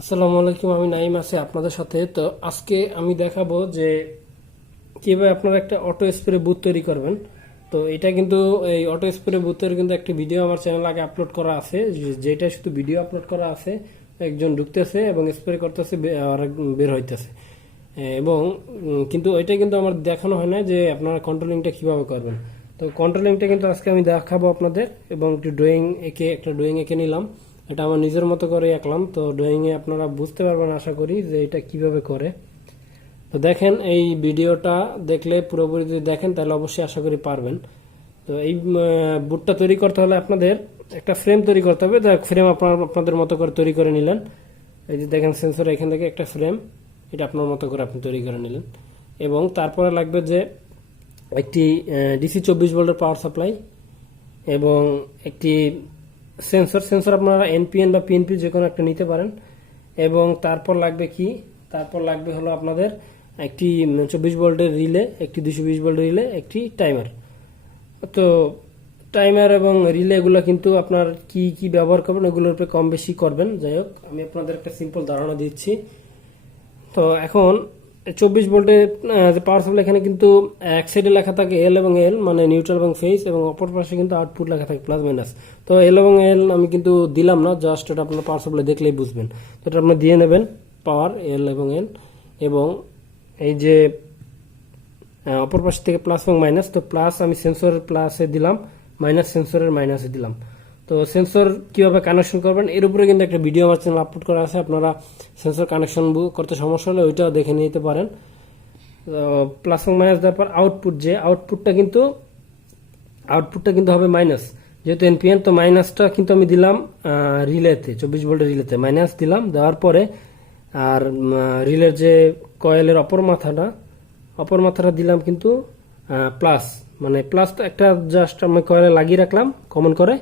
আসসালামু আলাইকুম, আমি নাইম আছি আপনাদের সাথে। তো আজকে আমি দেখাবো যে কিভাবে আপনারা একটা অটো স্প্রে বুথ তৈরি করবেন। তো এটা কিন্তু এই অটো স্প্রে বুথের কিন্তু একটা ভিডিও আমার চ্যানেল আগে আপলোড করা আছে, যেটা শুধু ভিডিও আপলোড করা আছে। একজন ঢুকতেছে এবং স্প্রে করতেছে আর বের হইতেছে, এবং কিন্তু ওইটা কিন্তু আমার দেখানো হয় না যে আপনারা কন্ট্রোলিংটা কিভাবে করবেন। তো কন্ট্রোলিংটা কিন্তু আজকে আমি দেখাবো আপনাদের, এবং একটু একটা ড্রয়িং এঁকে নিলাম। এটা আমার নিজের মতো করে আঁকলাম। তো ড্রয়িংয়ে আপনারা বুঝতে পারবেন আশা করি যে এটা কিভাবে করে। তো দেখেন, এই ভিডিওটা দেখলে পুরোপুরি যদি দেখেন তাহলে অবশ্যই আশা করি পারবেন। তো এই বুটটা তৈরি করতে হলে আপনাদের একটা ফ্রেম তৈরি করতে হবে। ফ্রেম আপনাদের মতো করে তৈরি করে নিলেন। এই যে দেখেন সেন্সর, এখান থেকে একটা ফ্রেম, এটা আপনার মতো করে আপনি তৈরি করে নিলেন। এবং তারপরে লাগবে যে একটি ডিসি 24 ভোল্টের পাওয়ার সাপ্লাই, এবং একটি সেন্সর আপনারা এনপিএন বা পিএনপি যে কোনো একটা নিতে পারেন। এবং তারপর লাগবে কি, তারপর লাগবে হলো আপনাদের একটি 24 ভোল্টের রিলে, একটি 220 ভোল্টের রিলে, একটি টাইমার। তো টাইমার এবং রিলে এগুলো কিন্তু আপনার কি কি ব্যবহার করবেন ওগুলোর উপরে কম বেশি করবেন। যাই হোক, আমি আপনাদের একটা সিম্পল ধারণা দিচ্ছি। তো এখন 24 ভোল্টের যে পাওয়ার সাপ্লাই, এখানে কিন্তু এক সাইডে লেখা থাকে এল এবং এল, মানে নিউট্রাল এবং ফেজ, এবং অপর পাশে কিন্তু আউটপুট লেখা থাকে প্লাস মাইনাস। তো এল এবং এল আমি কিন্তু দিলাম না, জাস্ট এটা আপনার পাওয়ার সাপ্লাই দেখলেই বুঝবেন। তো এটা আপনি দিয়ে নেবেন, পাওয়ার এল এবং এল, এবং এই যে অপর পাশ থেকে প্লাস এবং মাইনাস। তো প্লাস আমি সেন্সরের প্লাসে দিলাম, মাইনাস সেন্সরের মাইনাসে দিলাম। তো সেন্সর কিভাবে কানেকশন করবেন এর উপরে কিন্তু একটা ভিডিও আমার চ্যানেল আপলোড করা আছে। আপনারা সেন্সর কানেকশন করতে সমস্যা হলে ওইটাও দেখে নিতে পারেন। প্লাস এবং মাইনাস দেওয়ার পর আউটপুটটা কিন্তু হবে মাইনাস, যেহেতু এনপিএন। তো মাইনাসটা কিন্তু আমি দিলাম রিলেতে, 24 ভোল্টের রিলেতে মাইনাস দিলাম। দেওয়ার পরে আর রিলের যে কয়েলের অপর মাথাটা দিলাম কিন্তু প্লাস, মানে প্লাস তো একটা জাস্ট আমি কয়েলে লাগিয়ে রাখলাম কমন করে।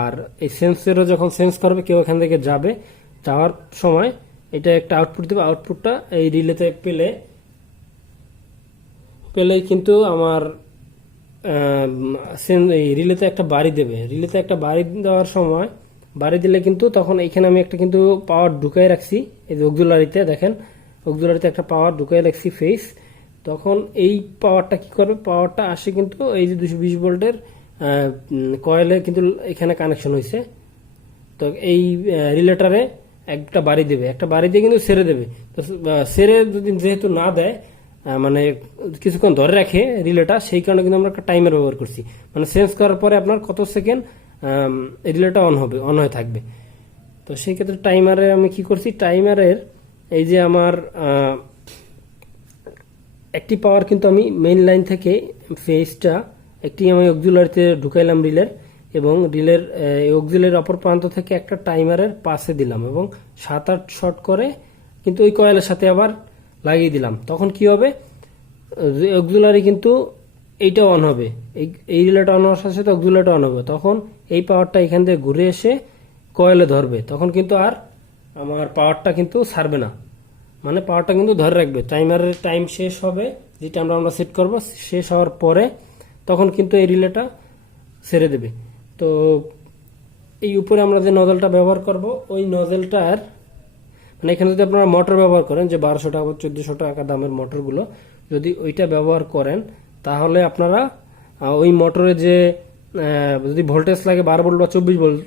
আর এই সেন্সেরও যখন সেন্স করবে কেউ এখান থেকে যাওয়ার সময় এটা একটা আউটপুট দেবে। আউটপুটটা এই রিলেতে পেলেই কিন্তু আমার এই রিলেতে একটা বাড়ি দেবে। রিলেতে একটা বাড়ি দেওয়ার সময়, বাড়ি দিলে কিন্তু তখন এইখানে আমি একটা কিন্তু পাওয়ার ঢুকাই রাখছি। এই যে অক্সিলারিতে দেখেন, অক্সিলারিতে একটা পাওয়ার ঢুকাই রাখছি ফেস। তখন এই পাওয়ারটা কি করবে, পাওয়ারটা আসে কিন্তু এই যে 220 ভোল্টের কয়েলে কিন্তু এখানে কানেকশন হয়েছে। তো এই রিলেটারে একটা বাড়ি দেবে, একটা বাড়ি দিয়ে কিন্তু ছেড়ে দেবে। তো ছেড়ে যদি যেহেতু না দেয়, মানে কিছুক্ষণ ধরে রাখে রিলেটা, সেই কারণে কিন্তু আমরা একটা টাইমার ব্যবহার করছি। মানে সেন্স করার পরে আপনার কত সেকেন্ড রিলেটা অন হয়ে থাকবে। তো সেই ক্ষেত্রে টাইমারে আমি কি করছি, টাইমারের এই যে আমার একটি পাওয়ার কিন্তু আমি মেইন লাইন থেকে ফেজটা একটি আমি অক্সিলারিতে ঢুকাইলাম রিলের, এবং রিলের অক্সিলারির অপর প্রান্ত থেকে একটা টাইমারের পাশে দিলাম, এবং 7-8 শর্ট করে কিন্তু ওই কয়েলের সাথে আবার লাগিয়ে দিলাম। তখন কি হবে, অক্সিলারি কিন্তু এইটাও অন হবে, এই রিলেটা অন হওয়ার সাথে সাথে অক্সিলারিটা অন হবে। তখন এই পাওয়ারটা এখান থেকে ঘুরে এসে কয়েলে ধরবে, তখন কিন্তু আর আমার পাওয়ারটা কিন্তু ছাড়বে না, মানে পাওয়ারটা কিন্তু ধরে রাখবে। টাইমারের টাইম শেষ হবে, যেটা আমরা সেট করব, শেষ হওয়ার পরে তখন কিন্তু এই রিলেটা ছেড়ে দেবে। তো এই উপরে আমরা যে নজলটা ব্যবহার করব, ওই নজলটার মানে এখানে যদি আপনারা মোটর ব্যবহার করেন, যে 1200 টাকা বা 1400 টাকা দামের মোটরগুলো, যদি ওইটা ব্যবহার করেন তাহলে আপনারা ওই মোটরে যে যদি ভোল্টেজ লাগে 12 ভোল্ট বা 24 ভোল্ট,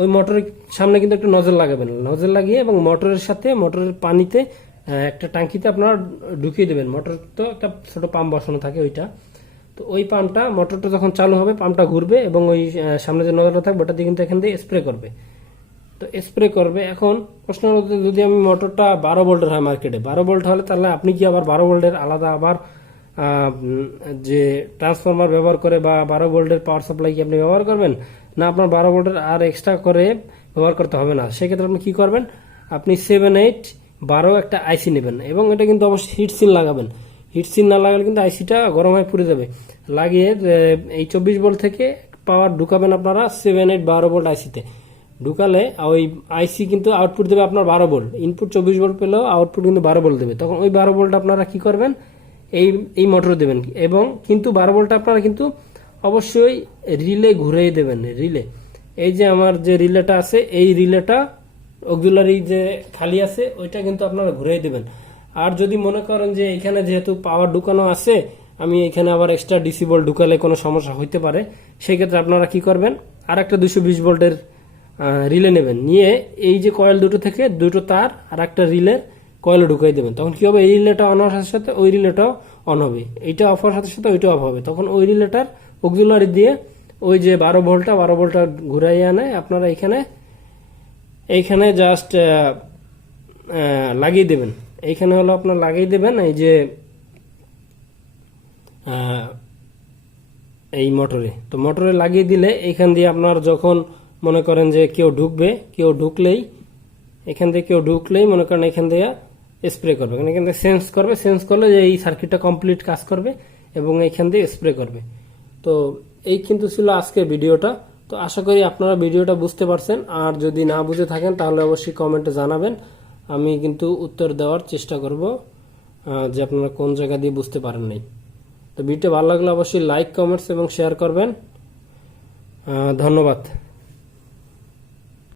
ওই মোটরের সামনে কিন্তু একটা নজল লাগাবেন, নজল লাগিয়ে এবং মোটরের সাথে মোটরের পানিতে একটা টাঙ্কিতে আপনারা ঢুকিয়ে দেবেন। মোটর তো একটা ছোট পাম্প বসানো থাকে ওইটা। তো ওই পাম্পটা, মোটরটা যখন চালু হবে পাম্পটা ঘুরবে, এবং ওই সামনে যে নজলটা থাকবে ওটা দিয়ে কিন্তু এখান দিয়ে স্প্রে করবে। তো স্প্রে করবে। এখন প্রশ্ন হলো, যদি আমি মোটরটা 12 ভোল্টের হয়, মার্কেটে 12 ভোল্ট হলে, তাহলে আপনি কি আবার 12 ভোল্টের আলাদা আবার যে ট্রান্সফরমার ব্যবহার করে বা 12 ভোল্টের পাওয়ার সাপ্লাই কি আপনি ব্যবহার করবেন? না, আপনার 12 ভোল্টের আর এক্সট্রা করে ব্যবহার করতে হবে না। সেক্ষেত্রে আপনি কি করবেন, আপনি 7-8-12 একটা আইসি নেবেন, এবং এটা কিন্তু অবশ্যই হিট সিল লাগাবেন। হিট সিল না লাগালে কিন্তু আইসিটা গরম হয়ে পুড়ে যাবে। লাগিয়ে এই 24 ভোল্ট থেকে পাওয়ার ঢুকাবেন আপনারা 7-8-12 ভোল্ট আইসিতে। ঢুকালে ওই আইসি কিন্তু আউটপুট দেবে আপনার 12 ভোল্ট। ইনপুট 24 ভোল্ট পেলেও আউটপুট কিন্তু 12 ভোল্ট দেবে। তখন ওই 12 ভোল্ট আপনারা কি করবেন, এই মোটর দেবেন, এবং কিন্তু 12 ভোল্ট আপনারা কিন্তু অবশ্যই রিলে ঘুরিয়ে দেবেন। রিলে, এই যে আমার যে রিলেটা আছে, এই রিলেটা অক্সিলারি যে খালি আছে ওইটা কিন্তু আপনারা ঘুরিয়ে দেবেন। আর যদি মনে করেন যে এখানে যেহেতু পাওয়ার ঢুকানো আছে, আমি এখানে আবার এক্সট্রা ডিসি ভোল্ট ঢুকালে কোনো সমস্যা হইতে পারে, সেই ক্ষেত্রে আপনারা কি করবেন, আর একটা 220 ভোল্টের রিলে নেবেন, নিয়ে এই যে কয়েল দুটো থেকে দুটো তার আর একটা রিলে কয়েলে ঢুকাই দেবেন। তখন কি হবে, এই রিলেটা অন হওয়ার সাথে সাথে ওই রিলেটাও অন হবে, এইটা অফ হওয়ার সাথে সাথে ওইটা অফ হবে। তখন ওই রিলেটার অক্সিলারি দিয়ে ওই যে 12 ভোল্টটা ঘুরাইয়া আনে আপনারা এইখানে জাস্ট লাগিয়ে দেবেন। এইখানে হলো আপনার লাগিয়ে দেবেন এই যে এই মোটরে। তো মোটরে লাগিয়ে দিলে এইখান দিয়ে আপনার যখন মনে করেন যে কেউ ঢুকলেই এখান থেকে কেউ ঢুকলেই মনে করেন এখান দিয়ে স্প্রে করবে, এখান থেকে সেন্স করলে যে এই সার্কিটটা কমপ্লিট কাজ করবে এবং এইখান দিয়ে স্প্রে করবে। তো এই কিন্তু ছিল আজকের ভিডিওটা। তো আশা করি আপনারা ভিডিওটা বুঝতে পারছেন, আর যদি না বুঝে থাকেন তাহলে অবশ্যই কমেন্টে জানাবেন, আমি কিন্তু উত্তর দেওয়ার চেষ্টা করব যে আপনারা কোন জায়গা দিয়ে বুঝতে পারেন নাই। তো ভিডিওটা ভালো লাগলে অবশ্যই লাইক, কমেন্টস এবং শেয়ার করবেন। ধন্যবাদ।